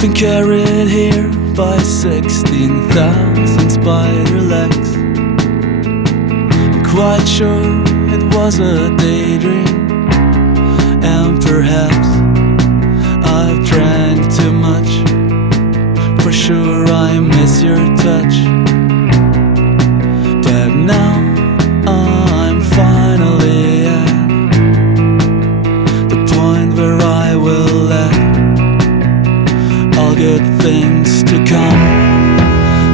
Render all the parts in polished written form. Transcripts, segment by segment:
been carried here by 16,000 spider legs. I'm quite sure it was a daydream, and perhaps I've drank too much. For sure I miss your touch, but now I'm finally at the point where I will let all good things to come.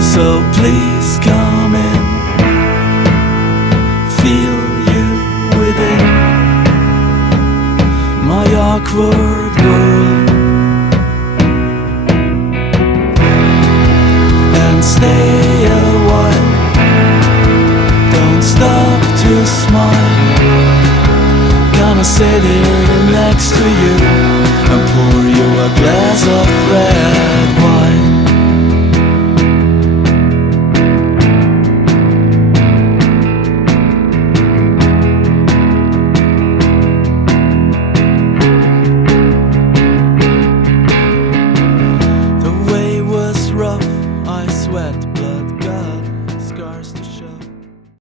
So please come in, feel you within my awkward world, and stay a while. Don't stop to smile. Gonna sit here next to you and pour you a glass of red wine.